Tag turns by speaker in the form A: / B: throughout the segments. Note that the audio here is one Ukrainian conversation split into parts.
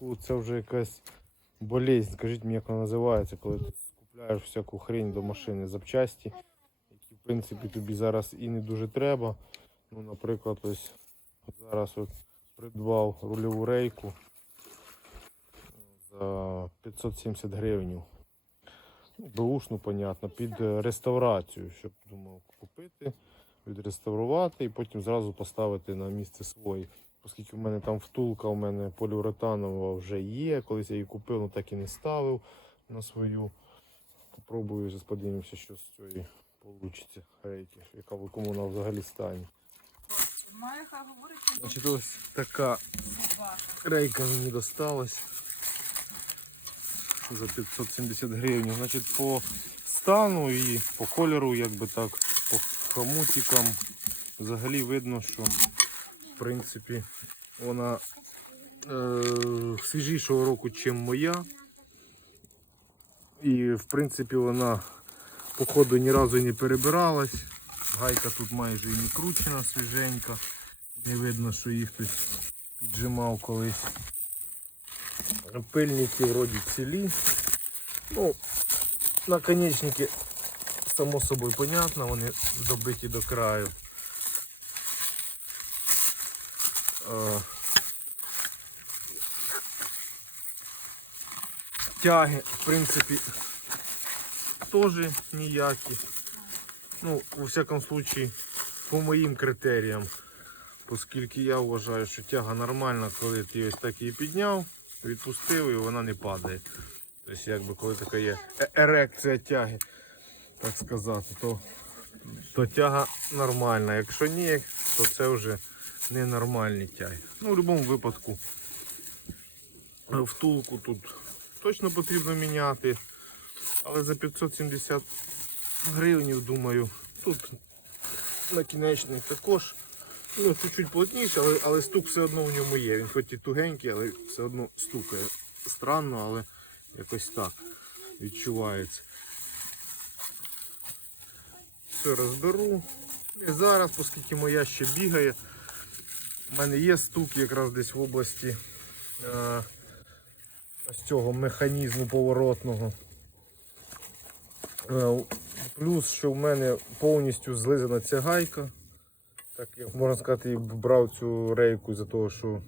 A: випадку це вже якась болезнь. Скажіть мені, як вона називається, коли ти купляєш всяку хрень до машини, запчасті, які в принципі тобі зараз і не дуже треба. Ну, наприклад, ось зараз от придбав рульову рейку за 570 гривень. Ну, Бушну, понятно, під реставрацію, щоб думав купити, відреставрувати і потім зразу поставити на місце своє. Оскільки в мене там втулка, у мене поліуретанова вже є. Колись я її купив, але так і не ставив на свою. Попробую подивимося, що з цієї вийде рейки, яка в якому вона взагалі стані.
B: Говорить,
A: Значить, ось така рейка мені досталась за 570 гривень. Значить, по стану і по кольору, якби так, по хомутикам взагалі видно, що в принципі вона е, свіжішого року, ніж моя. І в принципі вона походу ні разу не перебиралась. Гайка тут майже і не кручена, свіженька. Не видно, що їх хтось піджимав колись. Пильники вроді цілі. Ну, наконечники, само собою понятно, вони добиті до краю. Е, Тяги, в принципі, теж ніякі. Ну, у всякому случае, по моїм критеріям. Оскільки я вважаю, що тяга нормальна, коли ти ось так її підняв, відпустив і вона не падає. Тобто, якби коли така є е- ерекція тяги, так сказати, то, то тяга нормальна. Якщо ні, то це вже ненормальні тяги. Ну, в будь-якому випадку е, втулку тут точно потрібно міняти. Але за 570 гривень, думаю, тут накінечник також. Ну, чуть-чуть плотніше, але, але стук все одно в ньому є. Він хоч і тугенький, але все одно стукає. Странно, але якось так відчувається. Все розберу. І зараз, оскільки моя ще бігає, у мене є стук якраз десь в області е, ось цього механізму поворотного. Е, Плюс, що в мене повністю злизана ця гайка. Так, як можна сказати, брав цю рейку за того, що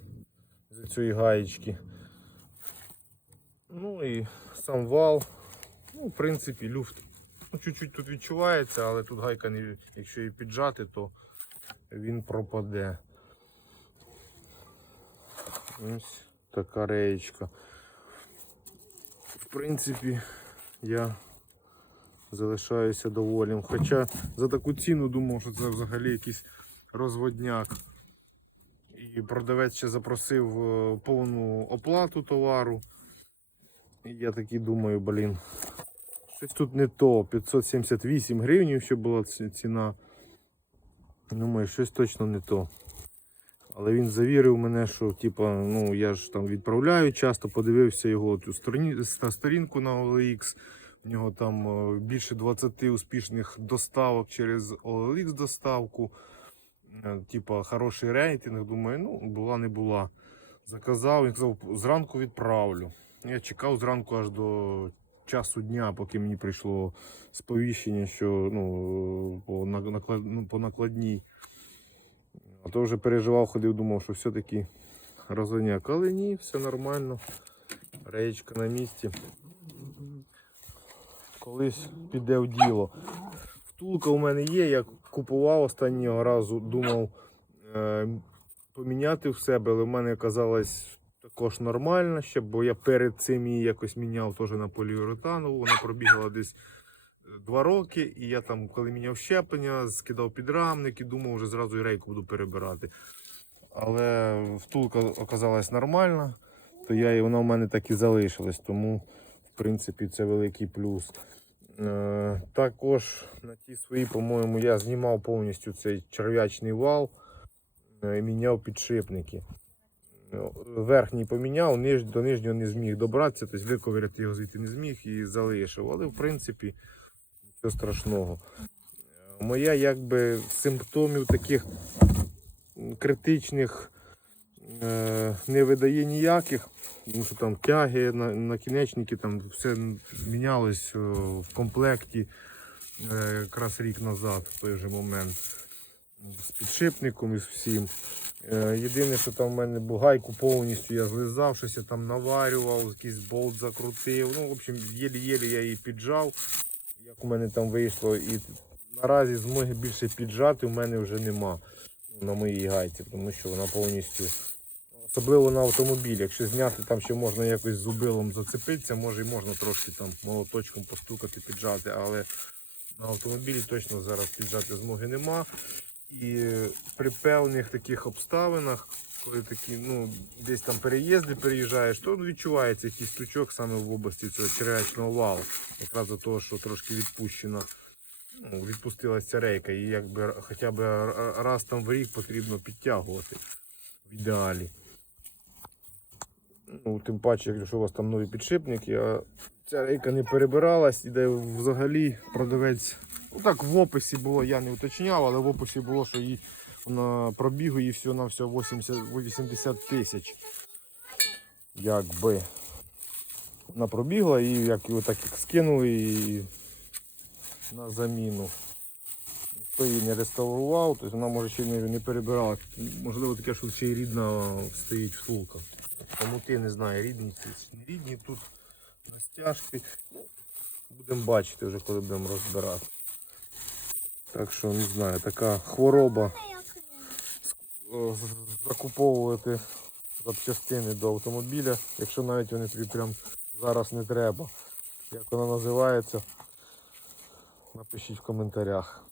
A: за цієї гаєчки. Ну і сам вал. Ну, в принципі, люфт. Ну, чуть-чуть тут відчувається, але тут гайка, не, якщо її піджати, то він пропаде. Ось така реєчка. В принципі, я залишаюся доволім. Хоча за таку ціну думав, що це взагалі якийсь розводняк. І продавець ще запросив е, повну оплату товару. І я такий думаю, блін, щось тут не то. 578 гривень, що була ціна. Думаю, щось точно не то. Але він завірив мене, що типа, ну я ж там відправляю часто, подивився його цю сторінку на OLX. У нього там е, більше 20 успішних доставок через OLX доставку. Е, Типа хороший рейтинг. Думаю, ну була не була. Заказав, він сказав, зранку відправлю. Я чекав зранку аж до часу дня, поки мені прийшло сповіщення, що ну, по, ну, по накладній. То вже переживав, ходив, думав, що все-таки розвиняк. Але ні, все нормально. Реєчка на місці. Колись піде в діло. Втулка у мене є, я купував останнього разу, думав е, поміняти в себе, але в мене оказалось також нормально ще, бо я перед цим її якось міняв теж на поліуретанову. Вона пробігла десь два роки, і я там, коли міняв щеплення, скидав підрамник і думав, вже зразу і рейку буду перебирати. Але втулка оказалась нормальна, то я, і вона в мене так і залишилась, тому в принципі це великий плюс. Е, також на ті свої, по-моєму, я знімав повністю цей черв'ячний вал е, і міняв підшипники. Е, Верхній поміняв, ниж, до нижнього не зміг добратися, тобто виковиряти його звідти не зміг і залишив. Але в принципі нічого страшного. Моя якби симптомів таких критичних е, не видає ніяких, тому що там тяги, на, накінечники, там все мінялось е, в комплекті е, якраз рік назад, в той же момент. З підшипником і з всім. Е, Єдине, що там в мене був гайку повністю я злизав, щось я там наварював, якийсь болт закрутив. Ну, в общем, єлі-єлі я її піджав, як у мене там вийшло. І наразі змоги більше піджати в мене вже нема на моїй гайці, тому що вона повністю. Особливо на автомобілі. Якщо зняти там ще можна якось зубилом зацепитися, може і можна трошки там молоточком постукати, піджати, але на автомобілі точно зараз піджати змоги нема. І при певних таких обставинах, коли такі, ну, десь там переїзди переїжджаєш, то відчувається якийсь стучок саме в області цього черв'ячного валу. Якраз за того, що трошки відпущена, ну, відпустилася рейка. І якби хоча б раз там в рік потрібно підтягувати в ідеалі. Ну, тим паче, якщо у вас там нові підшипники, а ця рейка не перебиралась, і де взагалі продавець. Ну так в описі було, я не уточняв, але в описі було, що їй на пробігу їй все на все 80, 80 тисяч. Якби. Вона пробігла і як його так скинули і на заміну. Ніхто її не реставрував, тобто вона може ще не, перебирала. Можливо таке, що ще й рідна стоїть втулка. Тому ти не знаю, рідні чи не рідні тут на стяжки. Ну, Будемо бачити вже, коли будемо розбирати. Так що не знаю, така хвороба закуповувати запчастини до автомобіля, якщо навіть вони тобі прям зараз не треба. Як вона називається, напишіть в коментарях.